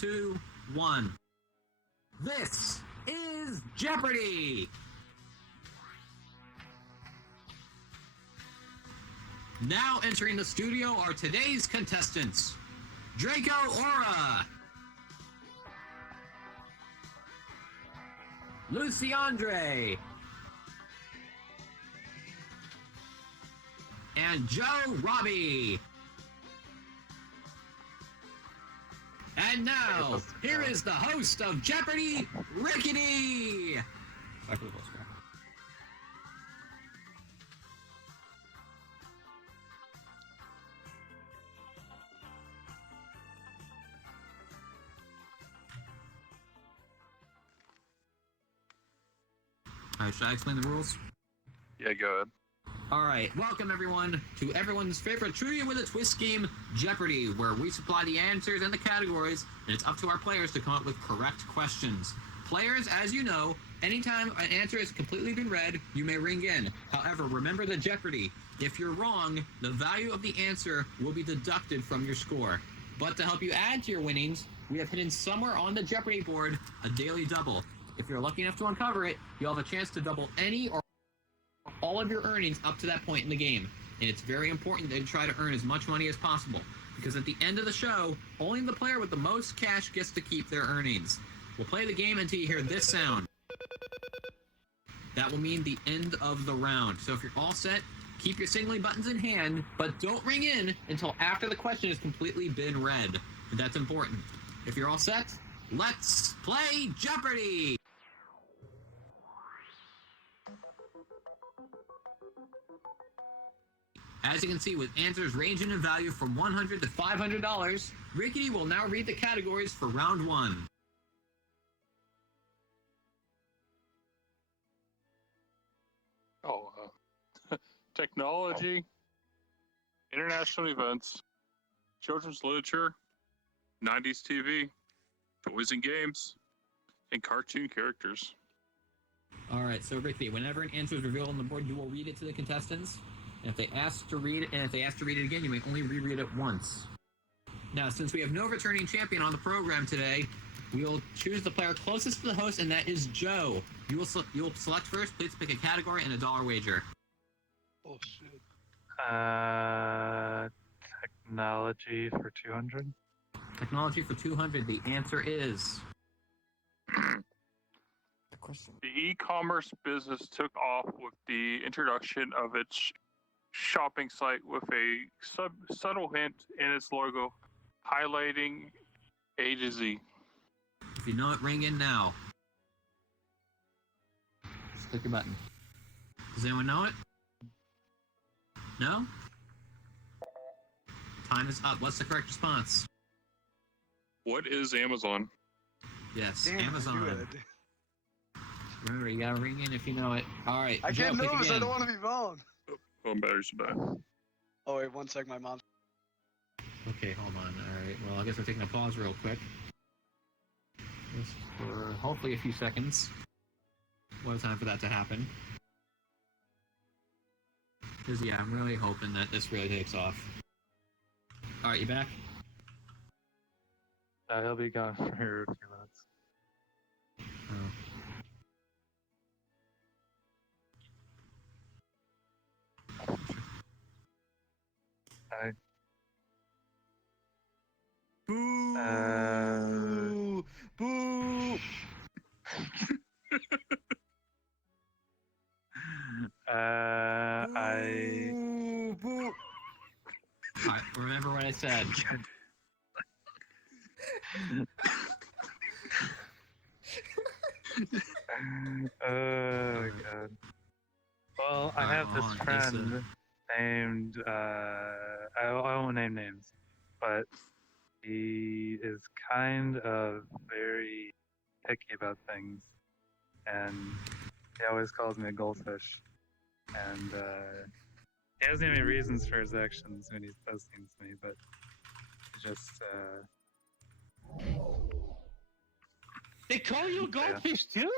2, 1. This is Jeopardy! Now entering the studio are today's contestants. Draco Aura, Lucy Andre, and Joe Robbie. And now, here is the host of Jeopardy, Rickety! Back to the postcard. Alright, should I explain the rules? Yeah, go ahead. Alright, welcome everyone to everyone's favorite Trivia with a Twist game, Jeopardy, where we supply the answers and the categories, and it's up to our players to come up with correct questions. Players, as you know, anytime an answer has completely been read, you may ring in. However, remember the Jeopardy. If you're wrong, the value of the answer will be deducted from your score. But to help you add to your winnings, we have hidden somewhere on the Jeopardy board a daily double. If you're lucky enough to uncover it, you'll have a chance to double any or all of your earnings up to that point in the game. And it's very important that you try to earn as much money as possible, because at the end of the show, only the player with the most cash gets to keep their earnings. We'll play the game until you hear this sound. That will mean the end of the round. So if you're all set, keep your signaling buttons in hand, but don't ring in until after the question has completely been read. And that's important. If you're all set, let's play Jeopardy! As you can see, with answers ranging in value from $100 to $500, Rickety will now read the categories for round 1. Technology, international events, children's literature, 90s TV, toys and games, and cartoon characters. Alright, so Rickety, whenever an answer is revealed on the board, you will read it to the contestants. And if they ask to read it, again, you may only reread it once. Now, since we have no returning champion on the program today, we will choose the player closest to the host, and that is Joe. You will select first. Please pick a category and a dollar wager. Oh shit. Technology for 200. Technology for 200. The answer is The e-commerce business took off with the introduction of its shopping site with a subtle hint in its logo, highlighting A to Z. If you know it, ring in now. Just click your button. Does anyone know it? No? Time is up. What's the correct response? What is Amazon? Yes, Damn, Amazon. Remember, you gotta ring in if you know it. Alright, I Joe, can't pick know because I again. don't want to be wrong. Phone batteries are bad. Oh wait, one sec, my mom. Okay, hold on. Alright, well, I guess we're taking a pause real quick. Just for hopefully a few seconds. What a time for that to happen. Because, yeah, I'm really hoping that this really takes off. Alright, you back? He'll be gone for a few minutes. Oh. Hi. Boo! Boo! Boo! Alright, remember what I said. Oh god. Well, I have this friend named I won't name names, but he is kind of very picky about things, and he always calls me a goldfish. And he hasn't any reasons for his actions when he does things to me, but he just They call you a goldfish too?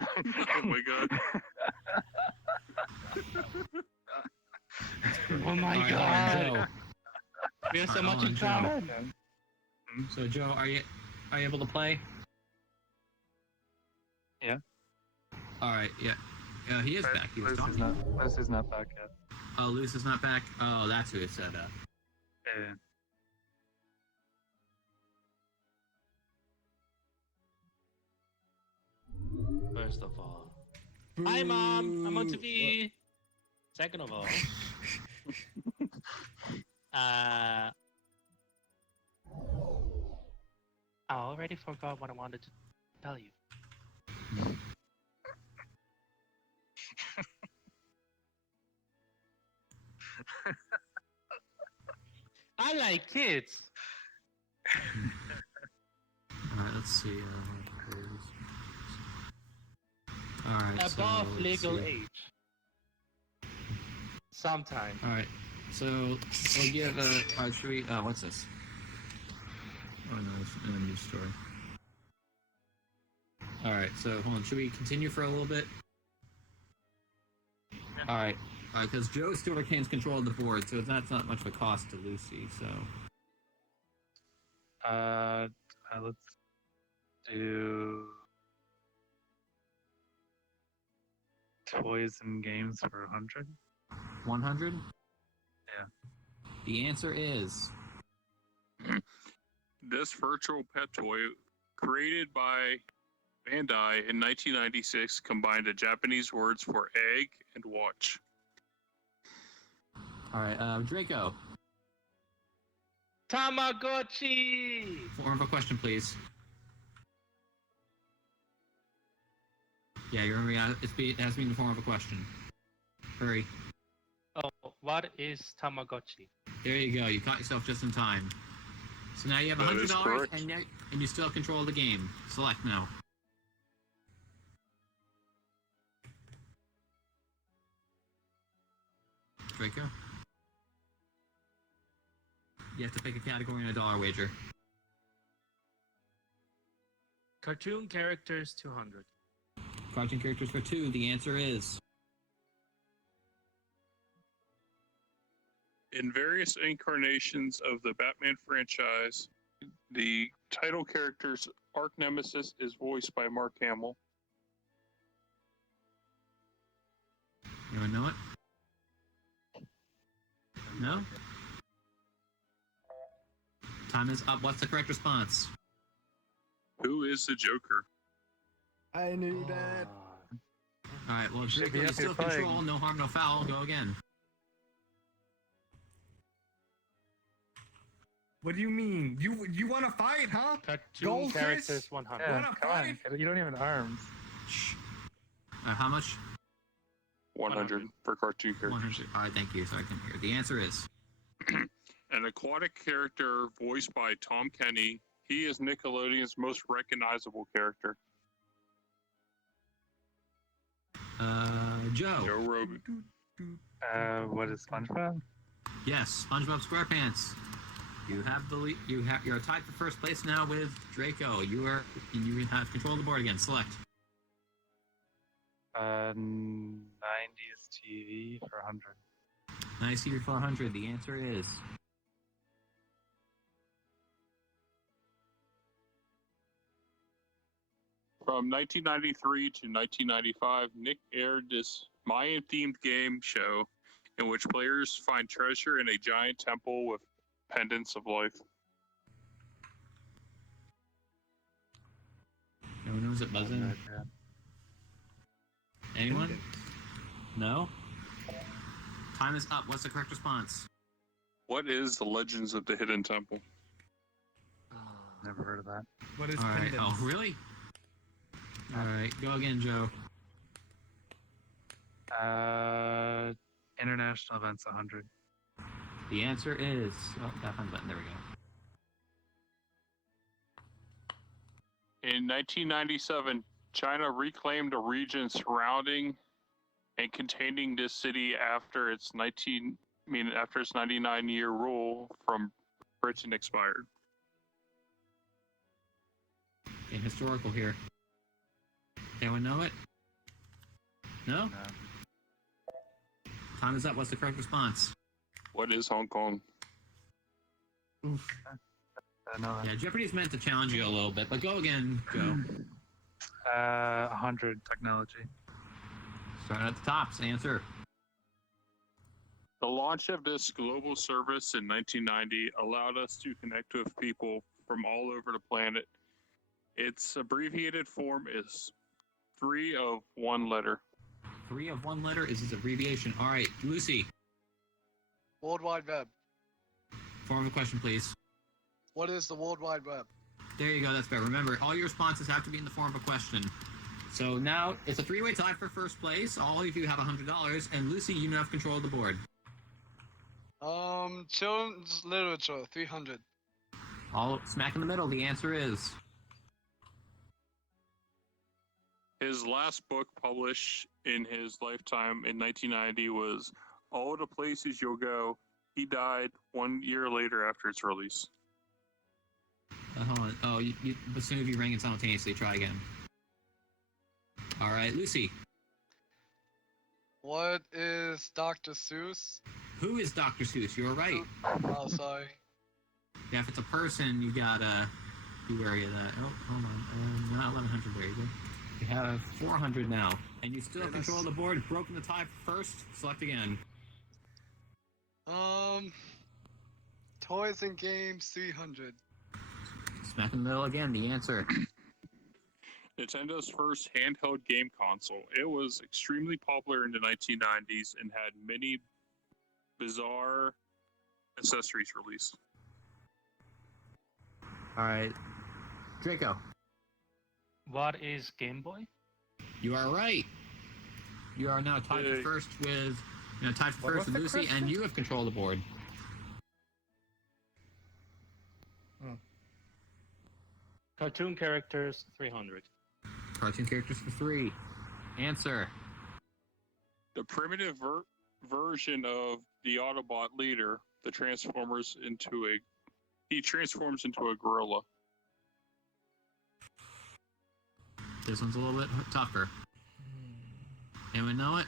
Oh my god. Oh my Alright, god. Joe. We have so Alright, much hold in on, Joe. common. So Joe, are you able to play? Yeah. All right. Yeah. He is back. He was Lucy's talking. Lucy's not back yet. Oh, Luce is not back. Oh, that's who it said. Yeah. First of all, hi mom, I'm on TV. Second of all, I already forgot what I wanted to tell you. I like kids. All right. Let's see. All right. Above so, let's legal see. age. Sometime. All right. So we'll give should we? What's this? Oh no, it's in a news story. All right. So hold on. Should we continue for a little bit? All right. Because Joe still retains control of the board, so that's not much of a cost to Lucy. So. Let's do toys and games for 100. 100? Yeah. The answer is This virtual pet toy, created by Bandai in 1996, combined the Japanese words for egg and watch. all right. Draco, Tamagotchi. form of a question, please. Yeah, you remember? It has to be in the form of a question. Hurry. Oh, what is Tamagotchi? There you go. You caught yourself just in time. So now you have That is $100, correct. and you still have control of the game. Select now. Draco. You have to pick a category and a dollar wager. Cartoon characters 200. Cartoon characters for 2. The answer is In various incarnations of the Batman franchise, the title character's arch nemesis is voiced by Mark Hamill. Anyone know it? No? Time is up. What's the correct response? Who is the Joker? I knew that. Alright, well, should Draco, be you up still here control. playing. No harm, no foul. Go again. What do you mean? You want to fight, huh? Cartoon Goldfish? characters 100. Yeah, Wanna come on. fight? You don't even arms. Shh. How much? 100 for cartoon characters. 100. Alright, thank you. Sorry, I couldn't hear. The answer is An aquatic character voiced by Tom Kenny. He is Nickelodeon's most recognizable character. Joe. Joe Rogan. What is SpongeBob? Yes, SpongeBob SquarePants. You have the you're tied for first place now with Draco. You have control of the board again. Select. 90s TV for 100. Nice TV 400. The answer is From 1993 to 1995, Nick aired this Mayan-themed game show in which players find treasure in a giant temple with pendants of life. no one knows it. Buzzing. Anyone? No. Time is up. What's the correct response? What is the Legends of the Hidden Temple? Never heard of that. What is All right. pendants? Oh, really? All right. Go again, Joe. International events 100. The answer is. Oh, gotta find the button. There we go. In 1997, China reclaimed a region surrounding and containing this city after its 99-year rule from Britain expired. In historical here. Anyone know it? No? No. Time is up. What's the correct response? What is Hong Kong? No. Yeah, Jeopardy's meant to challenge you a little bit, but go again, Joe. 100 technology. Starting at the top, answer. The launch of this global service in 1990 allowed us to connect with people from all over the planet. Its abbreviated form is 3 of 1 letter. 3 of 1 letter is its abbreviation. All right, Lucy, World Wide Web. form of a question, please. What is the World Wide Web? There you go, that's better. Remember, all your responses have to be in the form of a question. So now it's a 3-way tie for first place. All of you have $100, and Lucy, you now have control of the board. Children's literature, 300. All smack in the middle. The answer is His last book published in his lifetime in 1990 was All the Places You'll Go. He died 1 year later after its release. hold on. Oh, as soon as you rang it simultaneously, try again. All right, Lucy. What is Dr. Seuss? Who is Dr. Seuss? You're right. Oh, sorry. Yeah, if it's a person, you gotta be wary of that. Oh, hold on. Not 1100. There you go. You have 400 now, and you still have control of the board. Broken the tie first. Select again. Toys and games, 300. Smack in the middle again. The answer. Nintendo's first handheld game console. It was extremely popular in the 1990s and had many bizarre accessories released. All right, Draco. What is Game Boy? You are right. You are now tied for Yay. first with, tied for What first was with the Lucy, and you have control of the board. Cartoon characters, 300. Cartoon characters for 3. Answer. The primitive version of the Autobot leader, he transforms into a gorilla. This one's a little bit tougher. Anyone know it?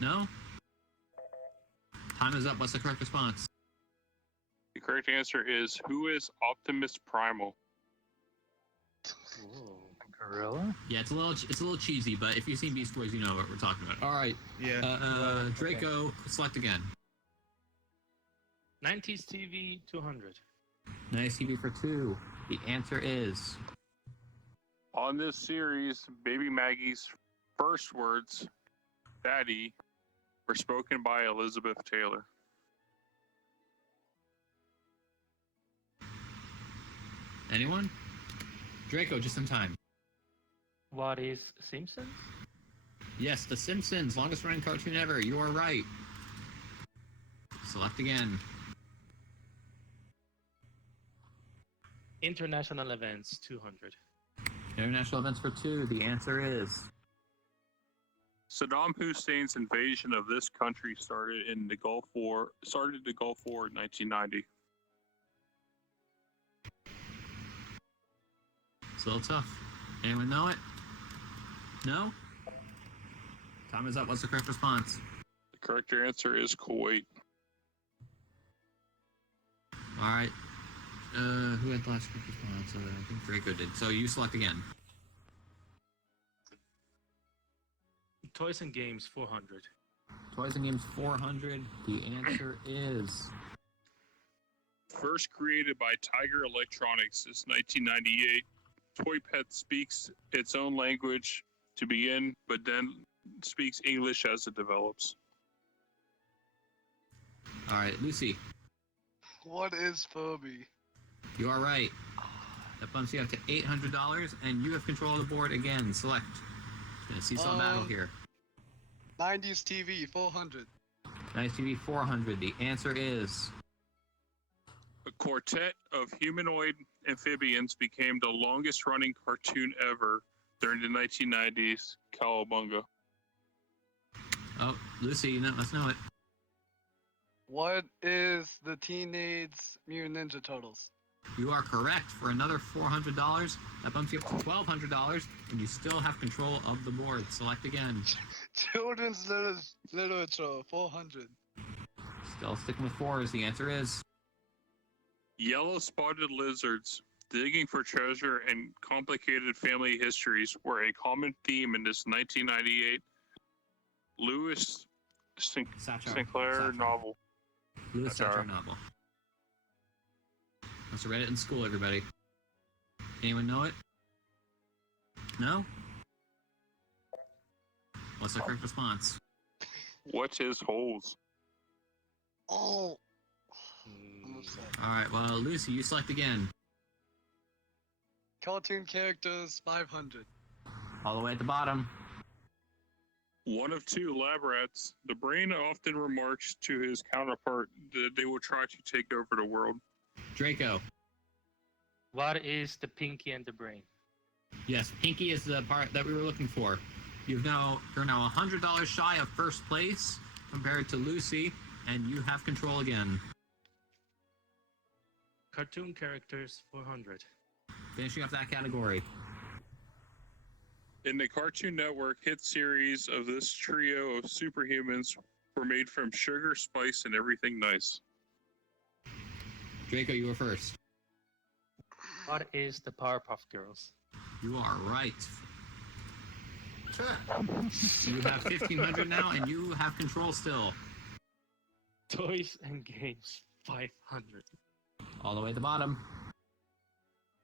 No? Time is up. What's the correct response? The correct answer is who is Optimus Primal? Gorilla? Yeah, it's a little cheesy, but if you've seen Beast Boys, you know what we're talking about. All right, Yeah. Draco, select again. 90s TV, 200. Nice TV for 2. The answer is On this series, Baby Maggie's first words, Daddy, were spoken by Elizabeth Taylor. anyone? Draco, just in time. What is Simpsons? Yes, The Simpsons, longest running cartoon ever. You are right. Select again. International events, 200. International events for 2. The answer is Saddam Hussein's invasion of this country started the Gulf War in 1990. it's a little tough. Anyone know it? No? Time is up. What's the correct response? The correct answer is Kuwait. All right. Who had the last correct response? I think Draco did. So you select again. Toys and games, 400. Toys and games 400. The answer is First created by Tiger Electronics since 1998, Toy Pet speaks its own language to begin, but then speaks English as it develops. all right. Lucy, What is Furby? you are right. That bumps you up to $800, and you have control of the board again. Select. Gonna see some battle here. 90s TV, 400. Nice TV 400. The answer is A quartet of humanoid amphibians became the longest running cartoon ever during the 1990s, Cowabunga. oh, Lucy. Let's know it. What is the Teenage Mutant Ninja Turtles? You are correct for another $400. That bumps you up to $1,200, and you still have control of the board. Select again. Children's literature, 400. Still sticking with 4s. The answer is Yellow spotted lizards digging for treasure and complicated family histories were a common theme in this 1998 Lewis Satire. Sinclair Satire. novel. Lewis Satire. Satire novel. Must have read it in school, everybody. Anyone know it? No? What's the correct response? What is holes? Oh. Hmm. I'm upset. Alright, well, Lucy, you select again. Cartoon characters 500. All the way at the bottom. One of two lab rats, the brain often remarks to his counterpart that they will try to take over the world. Draco. What is the Pinky and the Brain? Yes, Pinky is the part that we were looking for. You're now $100 shy of first place compared to Lucy, and you have control again. Cartoon characters 400. Finishing up that category. In the Cartoon Network hit series of this trio of superhumans were made from sugar, spice, and everything nice. Draco, you were first. What is the Powerpuff Girls? You are right. You have 1,500 now, and you have control still. Toys and games 500. All the way at the bottom.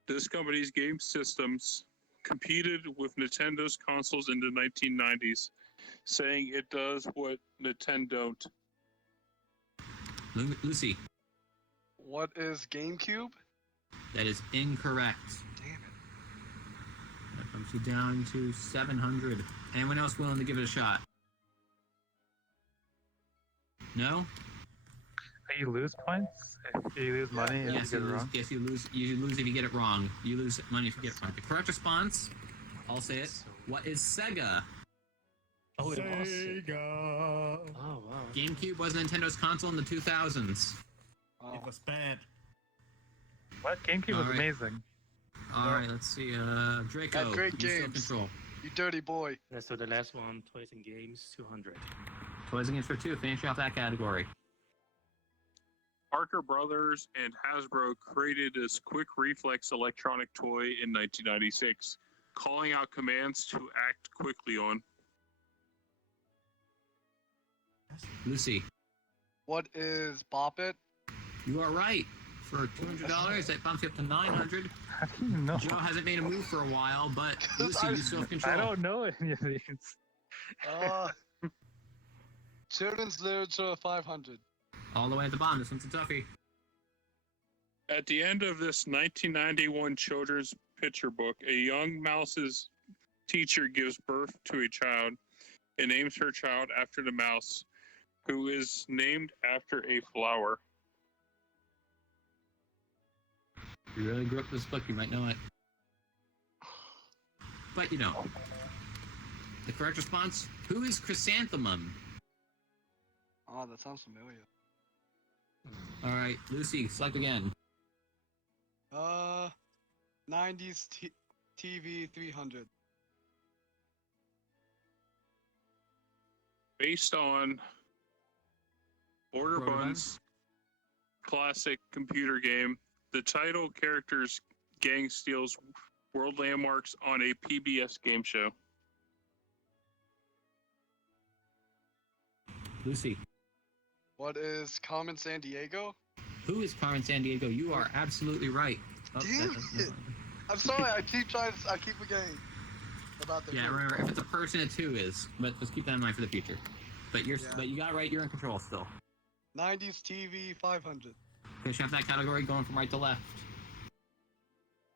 This company's game systems competed with Nintendo's consoles in the 1990s, saying it does what Nintendo don't. Lucy, What is GameCube? that is incorrect. Damn it. That bumps you down to 700. Anyone else willing to give it a shot? No? You lose points if you lose money and Yes, you you get it lose. wrong. Yes, you lose. You lose if you get it wrong. You lose money if you get it wrong. The correct response, I'll say it. What is Sega? Oh, it was. Sega. Oh, wow. GameCube was Nintendo's console in the 2000s. Oh. It was bad. What? GameCube was Alright. amazing. All right, let's see. Draco, Got great you still games. control. You dirty boy. And so the last one, Toys and Games 200. Toys and games for 2. Finishing off that category. Parker Brothers and Hasbro created this quick reflex electronic toy in 1996, calling out commands to act quickly on. Lucy, What is Bop It? you are right. For $200, that bumps you up to 900. How do you know? Joe hasn't made a move for a while, but Lucy, you still have control. I don't know any of these. Children's literature 500. All the way at the bottom. This one's a toughie. At the end of this 1991 children's picture book, a young mouse's teacher gives birth to a child and names her child after the mouse, who is named after a flower. If you really grew up with this book, you might know it. But you don't. The correct response, who is Chrysanthemum? Oh, that sounds familiar. All right, Lucy, select again. 90s TV 300. Based on Border Border Buns classic computer game, the title character's gang steals world landmarks on a PBS game show. Lucy, What is Carmen San Diego? who is Carmen San Diego? You are absolutely right. Oh, Damn it. I'm sorry, I keep forgetting about the Yeah, group. remember, if it's a person, it's who is. But let's keep that in mind for the future. But but you got it right. You're in control still. 90s TV 500. Finish off that category, going from right to left.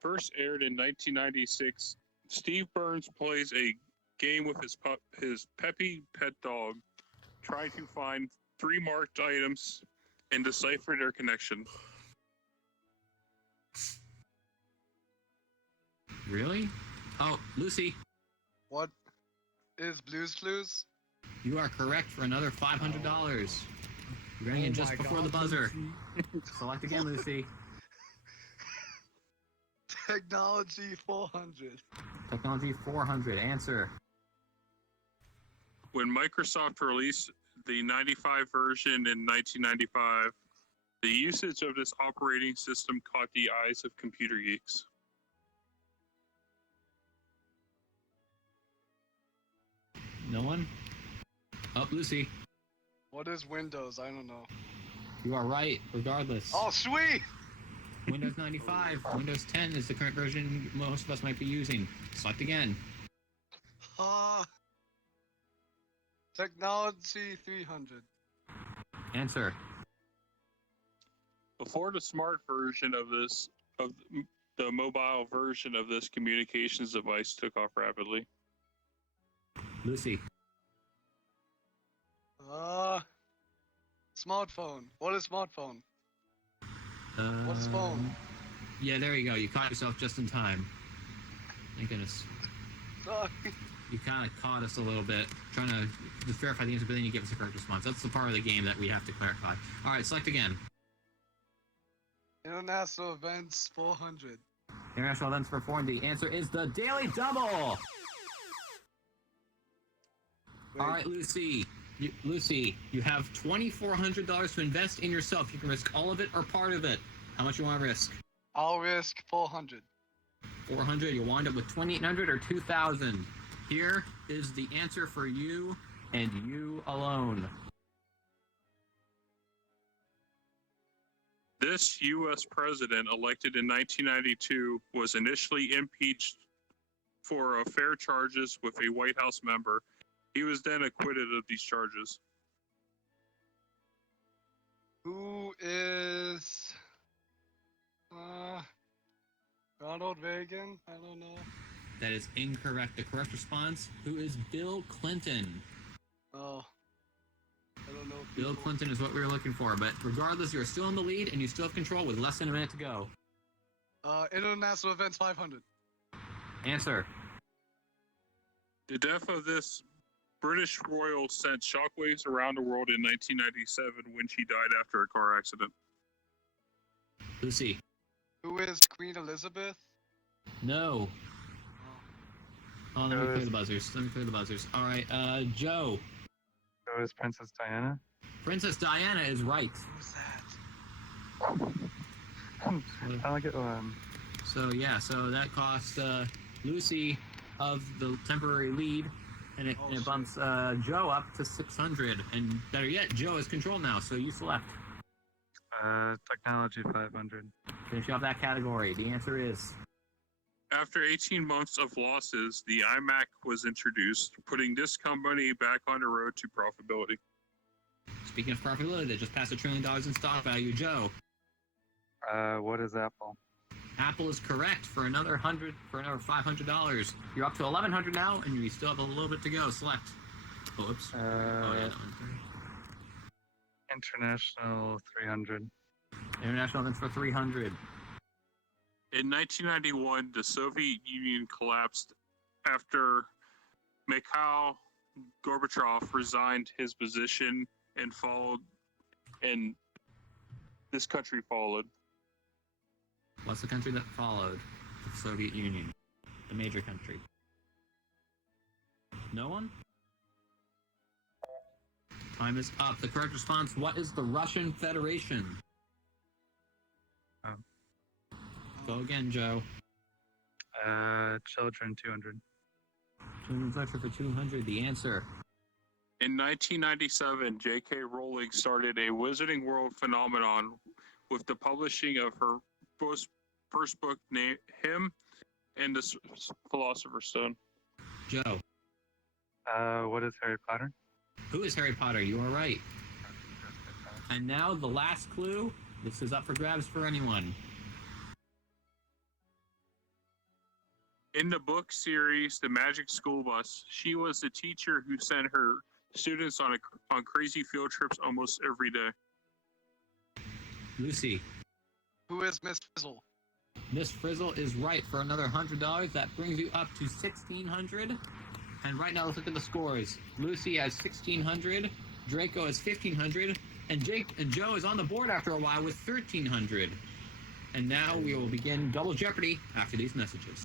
First aired in 1996, Steve Burns plays a game with his Peppy pet dog, trying to find 3 marked items and decipher their connection. Really? Oh, Lucy, What is Blue's Clues? you are correct for another $500. You're running in just my before God, the buzzer. Lucy. Select again, Lucy. Technology 400. Technology 400. Answer. When Microsoft released the 95 version in 1995, The usage of this operating system caught the eyes of computer geeks. No one? Oh, Lucy. What is Windows? I don't know. You are right, regardless. Oh, sweet! Windows 95. Windows 10 is the current version most of us might be using. Select again. Technology 300. Answer. Before the smart version of this, of the mobile version of this communications device took off rapidly. Lucy. Smartphone. What is smartphone? What's phone? Yeah, there you go. You caught yourself just in time. Thank goodness. Sorry. You kind of caught us a little bit, trying to just verify the answer, but then you give us a correct response. That's the part of the game that we have to clarify. All right, select again. International events 400. International events performed. The answer is the Daily Double. All right, Lucy. You have $2,400 to invest in yourself. You can risk all of it or part of it. How much you want to risk? I'll risk 400. 400. You'll wind up with 2,800 or 2,000. Here is the answer for you and you alone. This U.S. president elected in 1992 was initially impeached for affair charges with a White House member. He was then acquitted of these charges. Who is Ronald Reagan? I don't know. That is incorrect. The correct response, who is Bill Clinton? Oh. I don't know. Bill people. Clinton is what we were looking for, but regardless, you're still in the lead and you still have control with less than a minute to go. International events 500. Answer. The death of this British royal sent shockwaves around the world in 1997 when she died after a car accident. Lucy. Who is Queen Elizabeth? No. Oh, let me clear the buzzers. All right, Joe. So is Princess Diana? Princess Diana is right. Who's that? I like it. So that cost Lucy of the temporary lead, and it bumps Joe up to 600. And better yet, Joe is control now, so you select. Technology 500. Finish off that category. The answer is. After 18 months of losses, the iMac was introduced, putting this company back on the road to profitability. Speaking of profitability, they just passed $1 trillion in stock value. Joe. What is Apple? Apple is correct for another $500. You're up to 1,100 now, and you still have a little bit to go. Select. Oh, oops. Oh yeah, that one's good. International 300. International events for 300. In 1991, the Soviet Union collapsed after Mikhail Gorbachev resigned his position and this country followed. What's the country that followed the Soviet Union? The major country. No one? Time is up. The correct response, what is the Russian Federation? Oh. Go again, Joe. Children 200. Children's lecture for 200. The answer. In 1997, J.K. Rowling started a Wizarding World phenomenon with the publishing of her first book named Him and the Philosopher's Stone. Joe. What is Harry Potter? Who is Harry Potter? You are right. And now the last clue. This is up for grabs for anyone. In the book series, The Magic School Bus, she was the teacher who sent her students on crazy field trips almost every day. Lucy. Who is Miss Frizzle? Miss Frizzle is right for another $100. That brings you up to 1,600. And right now, let's look at the scores. Lucy has 1,600. Draco has 1,500. And Joe is on the board after a while with 1,300. And now we will begin Double Jeopardy after these messages.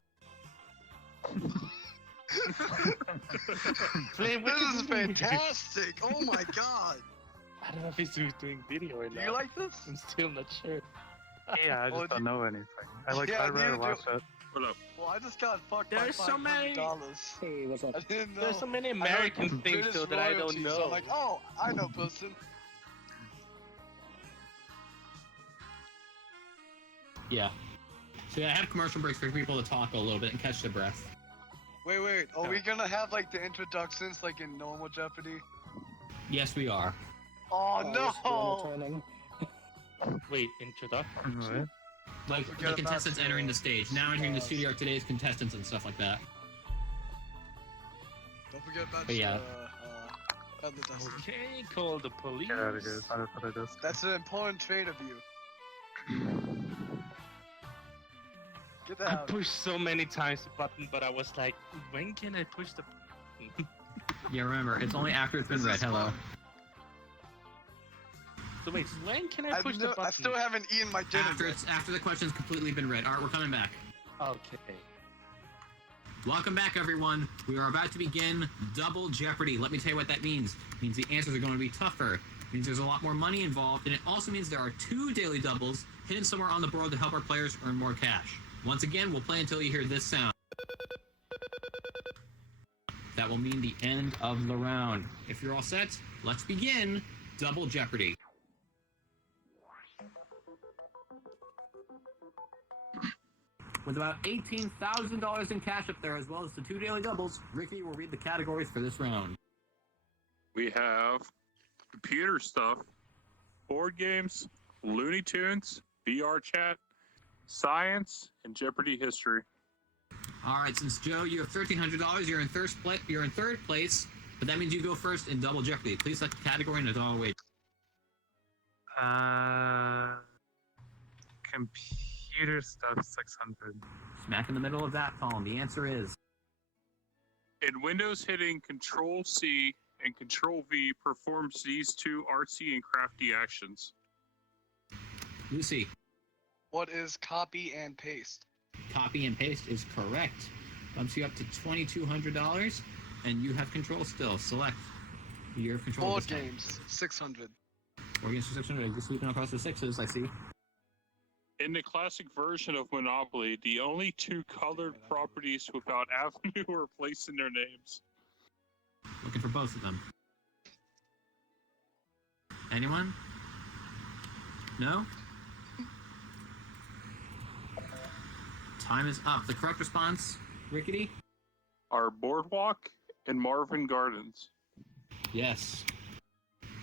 This is fantastic! Oh my god! I don't know if he's doing video or Do not. you like this? I'm still not sure. Yeah, I Well, just don't know anything. Yeah, I'd rather neither do- watch it. Hold up. Well, I just got fucked There's by so many- $500. Hey, what's up? I didn't know. There's so many I know American things British though that I don't royalties, know. So I'm like, oh, I know person. Yeah. So I have commercial breaks for people to talk a little bit and catch their breath. Wait. Are we gonna have like the introductions like in normal Jeopardy? Yes, we are. Oh this is no! turning. Wait, introduction. Right. Like forget the about contestants the- entering the stage. Now entering the pause. studio are today's contestants and stuff like that. Don't forget about But yeah. Feather duster. Okay, call the police. Get out of here. That's what I just. That's an important trait of you. Get I out. pushed so many times the button, but I was like, when can I push the button? Yeah, remember, it's only after it's been This read. is Hello. fun. So wait, when can I push the button? I still haven't eaten my dinner. yet. After the question's completely been read. Alright, we're coming back. Okay. Welcome back, everyone. We are about to begin Double Jeopardy. Let me tell you what that means. It means the answers are going to be tougher. It means there's a lot more money involved, and it also means there are 2 daily doubles hidden somewhere on the board to help our players earn more cash. Once again, we'll play until you hear this sound. That will mean the end of the round. If you're all set, let's begin Double Jeopardy. With about $18,000 in cash up there, as well as the 2 daily doubles, Ricky will read the categories for this round. We have computer stuff, board games, Looney Tunes, VRChat, science, and Jeopardy history. All right, since Joe, you have $1,300. You're in third place, but that means you go first in Double Jeopardy. Please select the category and a dollar wait. Computer stuff 600. Smack in the middle of that column. The answer is In Windows, hitting Control C and Control V performs these 2 artsy and crafty actions. Lucy. What is copy and paste? Copy and paste is correct. Bumps you up to $2,200, and you have control still. Select. You have control. Board this time. games 600. Board games for 600. You're sweeping across the sixes, I see. In the classic version of Monopoly, the only 2 colored properties without avenue are placed in their names. Looking for both of them. Anyone? No? Time is up. The correct response, Rickety? Are Boardwalk and Marvin Gardens. Yes.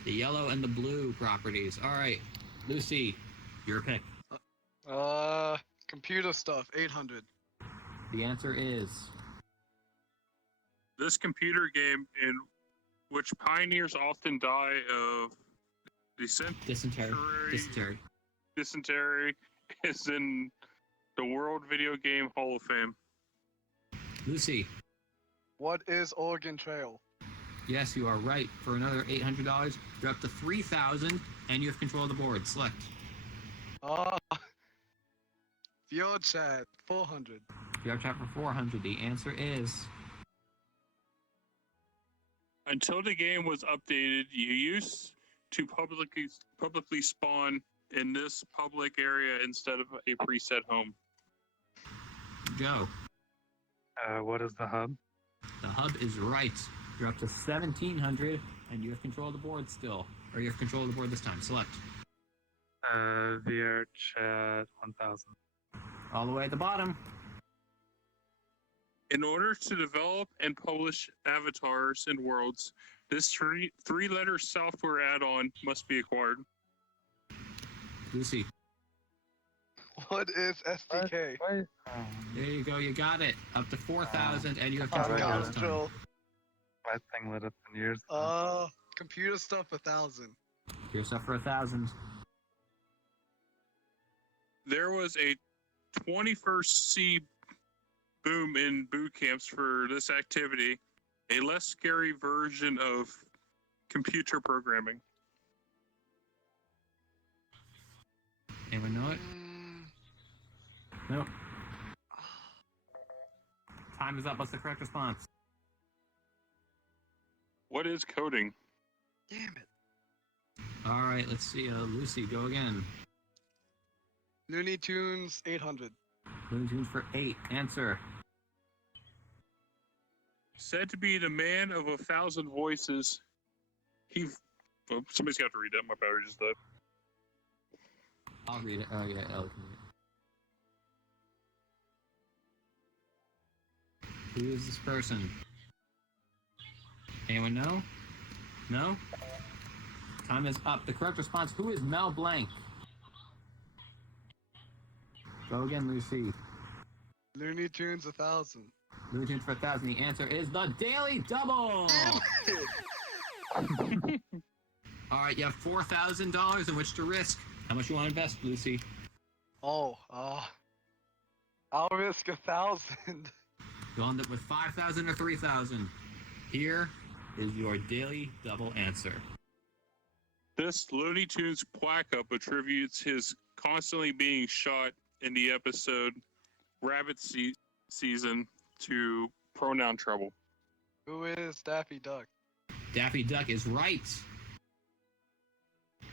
The yellow and the blue properties. All right, Lucy, your pick. Computer stuff 800. The answer is This computer game, in which pioneers often die of dysentery. Dysentery. dysentery, is in the World Video Game Hall of Fame. Lucy, What is Oregon Trail? yes, you are right. For another $800, you're up to $3,000, and you have control of the board. Select. VRChat 400. You have chat for 400. The answer is Until the game was updated, you used to publicly spawn in this public area instead of a preset home. Joe. What is the hub? The hub is right. You're up to 1,700, and you have control of the board still. Or you have control of the board this time. Select. VRChat 1000. All the way at the bottom. In order to develop and publish avatars and worlds, this three-letter software add-on must be acquired. Lucy. What is SDK? What? There you go. You got it. Up to 4,000, and you have Oh, control God, of this time. control. My thing lit up in years ago. Computer stuff 1000. Here's up for 1,000. There was a 21st C boom in boot camps for this activity, a less scary version of computer programming. Anyone know it? Nope. Time is up. What's the correct response? What is coding? Damn it. All right, let's see. Lucy, go again. Looney Tunes 800. Looney Tunes for 8. Answer. Said to be the man of 1,000 voices. Oh, somebody's got to read that. My battery just died. I'll read it. Oh, yeah, Ellie can read it. Who is this person? Anyone know? No? Time is up. The correct response, who is Mel Blanc? Go again, Lucy. Looney Tunes 1000. Looney Tunes for 1,000. The answer is the Daily Double! All right, you have $4,000 in which to risk. How much you want to invest, Lucy? I'll risk 1,000. You end up with 5,000 or 3,000. Here is your Daily Double answer. This Looney Tunes plaque-up attributes his constantly being shot in the episode Rabbit Season to pronoun trouble. Who is Daffy Duck? Daffy Duck is right.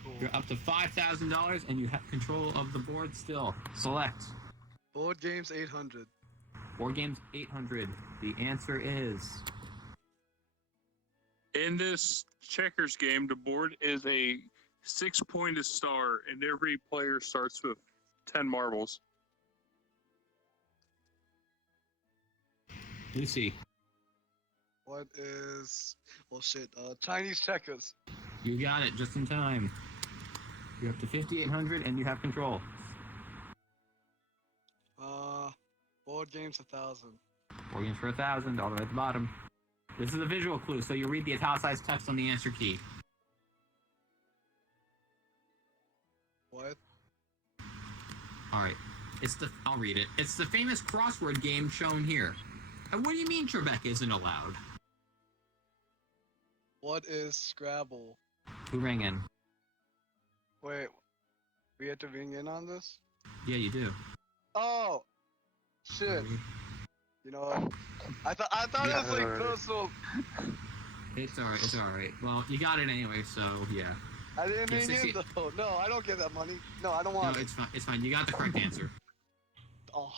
Cool. You're up to $5,000 and you have control of the board still. Select. Board Games 800. Board Games 800. The answer is... In this checkers game, the board is a 6-pointed star, and every player starts with 10 marbles. Lucy, What is... Oh shit, Chinese checkers. you got it just in time. You're up to 5,800 and you have control. Board Games 1000. Board Games for 1,000, all the way at the bottom. This is a visual clue, so you read the italicized text on the answer key. What? Alright. I'll read it. It's the famous crossword game shown here. And what do you mean Trebek isn't allowed? What is Scrabble? Who rang in? Wait, we have to ring in on this? Yeah, you do. Oh! Shit. You know what? I thought it was like personal. It's alright. Well, you got it anyway, so yeah. I didn't Yes, ring in though. No, I don't get that money. No, I don't want No, it. it's fine. It's fine. You got the correct answer. Oh.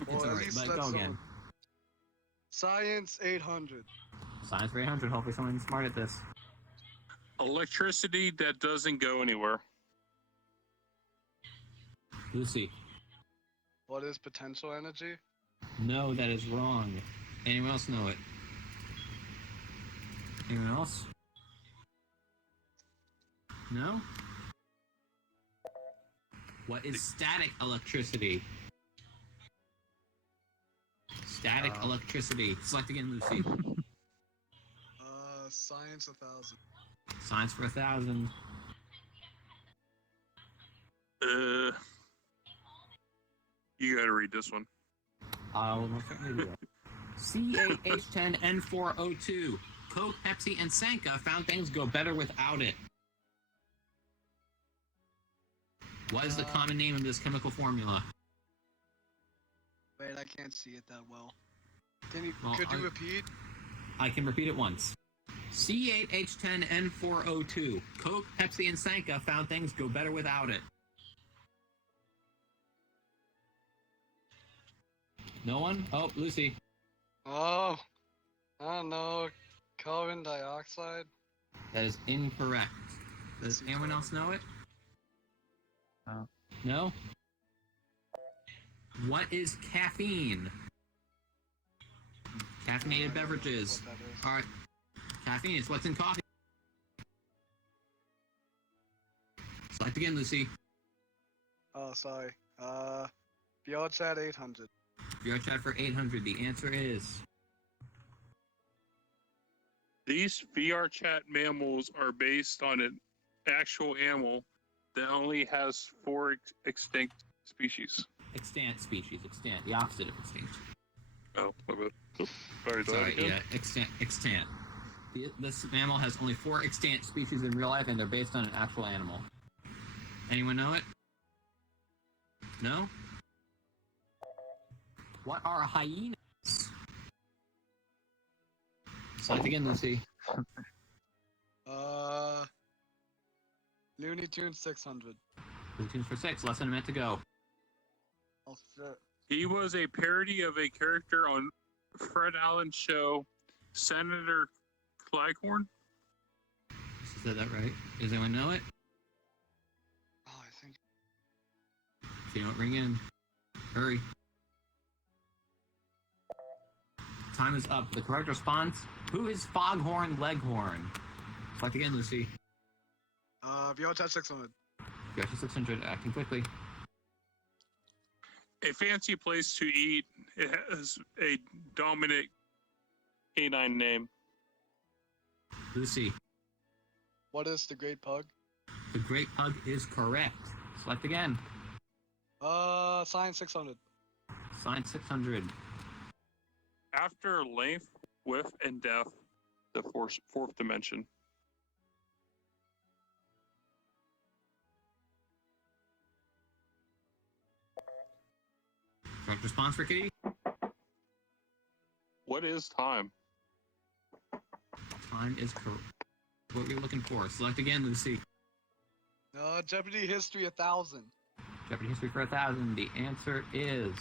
It's Well, at alright, least but that's go someone. again. Science 800. Science for 800. Hopefully someone's smart at this. Electricity that doesn't go anywhere. Lucy. What is potential energy? No, that is wrong. Anyone else know it? Anyone else? No? What is static electricity? Static electricity. Select again, Lucy. Science 1000. Science for 1,000. You gotta read this one. I'll most certainly do it. C8H10N4O2. Coke, Pepsi, and Sanka found things go better without it. What is the common name of this chemical formula? Wait, I can't see it that well. Could you Well, repeat? I can repeat it once. C8H10N4O2. Coke, Pepsi, and Sanka found things go better without it. No one? Oh, Lucy. Oh, I don't know. Carbon dioxide? That is incorrect. Does anyone else know it? No. No? What is caffeine? Caffeinated beverages. What that is. Alright. Caffeine is what's in coffee. Select again, Lucy. Oh, sorry. VRChat 800. VRChat for 800. The answer is... These VRChat mammals are based on an actual animal that only has 4 extinct species. extant species. Extant. The opposite of extinct. Oh, my bad. Sorry, Sorry, yeah. Extant. This mammal has only 4 extant species in real life, and they're based on an actual animal. Anyone know it? No? What are hyenas? Select again, Lucy. Looney Tunes 600. Looney Tunes for 6. Less than a minute to go. Oh shit. He was a parody of a character on Fred Allen's show, Senator Claghorn. She said that right. Does anyone know it? Oh, I think. If you don't ring in, hurry. Time is up. The correct response: who is Foghorn Leghorn? Select again, Lucy. VRChat 600. Gotcha 600. Acting quickly. A fancy place to eat. It has a dominant canine name. Lucy. What is the Great Pug? The Great Pug is correct. Select again. Science 600. Science 600. After length, width, and depth, the fourth dimension. Correct response for Kitty? What is time? Time is correct. What we're looking for. Select again, Lucy. Jeopardy History 1000. Jeopardy history for 1,000. The answer is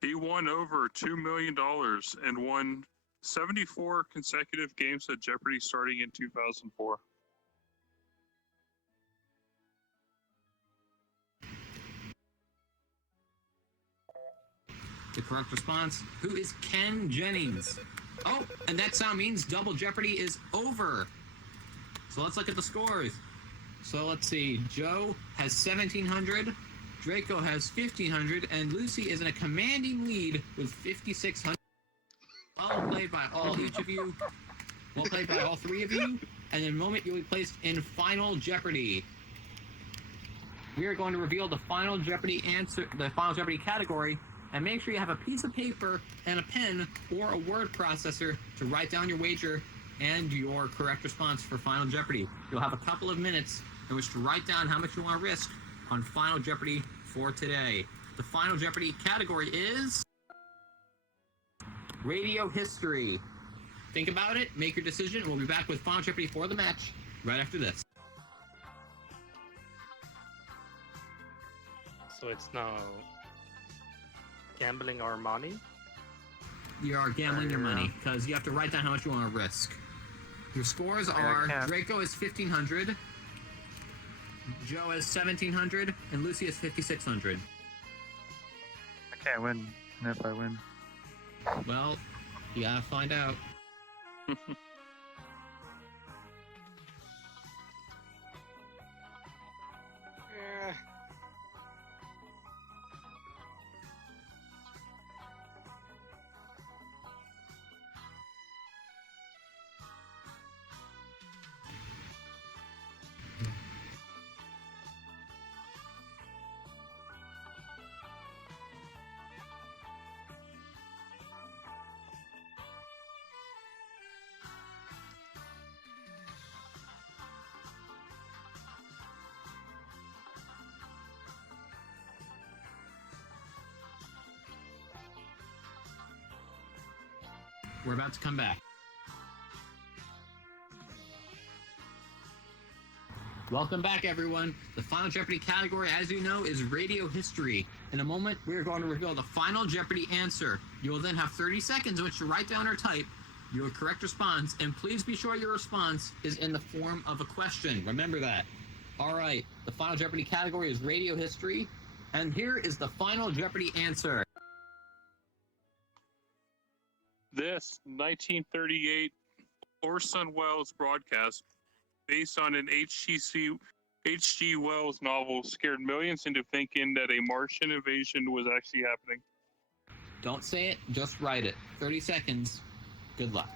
He won over $2 million and won 74 consecutive games at Jeopardy starting in 2004. the correct response. Who is Ken Jennings? Oh, and that sound means Double Jeopardy is over. So let's look at the scores. So let's see. Joe has 1,700. Draco has 1,500. And Lucy is in a commanding lead with 5,600. Well played by each of you. Well played by all three of you. And in a moment, you'll be placed in Final Jeopardy. We are going to reveal the Final Jeopardy answer, the Final Jeopardy category, and make sure you have a piece of paper and a pen or a word processor to write down your wager and your correct response for Final Jeopardy. You'll have a couple of minutes in which to write down how much you want to risk on Final Jeopardy for today. The Final Jeopardy category is Radio History. Think about it, make your decision, and we'll be back with Final Jeopardy for the match right after this. So it's now gambling our money? You are gambling your money because you have to write down how much you want to risk. Your scores are Draco is 1,500, Joe is 1,700, and Lucy is 5,600. I can't win if I win. Well, you gotta find out. Eh. We're about to come back. Welcome back, everyone. The Final Jeopardy category, as you know, is Radio History. In a moment, we are going to reveal the Final Jeopardy answer. You will then have 30 seconds in which to write down or type your correct response, and please be sure your response is in the form of a question. Remember that. All right, the Final Jeopardy category is Radio History, and here is the Final Jeopardy answer. This 1938 Orson Welles broadcast, based on an H.G. Wells novel, scared millions into thinking that a Martian invasion was actually happening. Don't say it, just write it. 30 seconds. Good luck.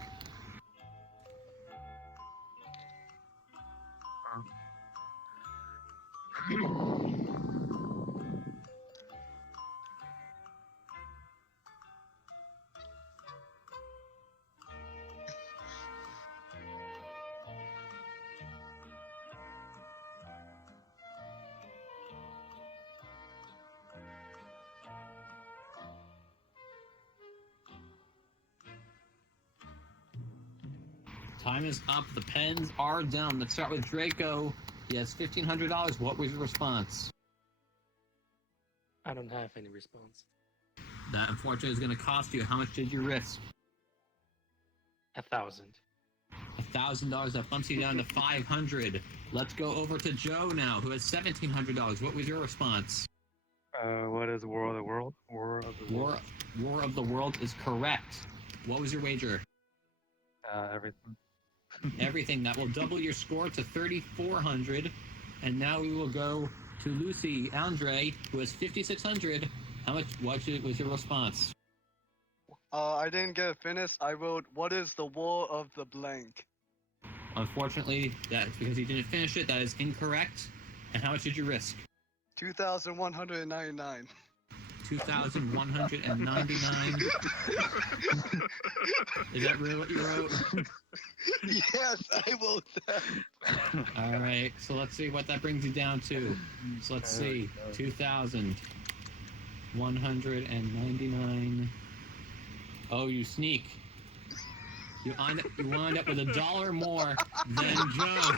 Time is up. The pens are down. Let's start with Draco. Yes, $1,500. What was your response? I don't have any response. That unfortunately is going to cost you. How much did you risk? 1,000. $1,000. That bumps you down to 500. Let's go over to Joe now, who has $1,700. What was your response? What is War of the World? War of the World. War of the World is correct. What was your wager? Everything. Everything. That will double your score to 3,400. And now we will go to Lucy Andre, who has 5,600. What was your response? I didn't get it finished. I wrote, what is the war of the blank? Unfortunately, that's because you didn't finish it. That is incorrect. And how much did you risk? 2,199. 2,199. Is that really what you wrote? Yes, I wrote that. All right. So let's see what that brings you down to. So let's see. 2,199. Oh, you sneak. You wind up with $1 more than Joe.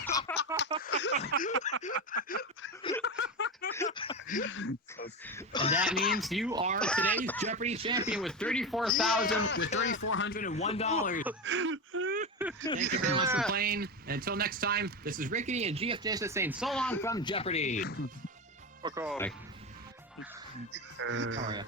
And that means you are today's Jeopardy champion with $34,401. Thank you very much for playing. And until next time, this is Rickety and GFJS saying so long from Jeopardy. Fuck off. Bye. How are ya?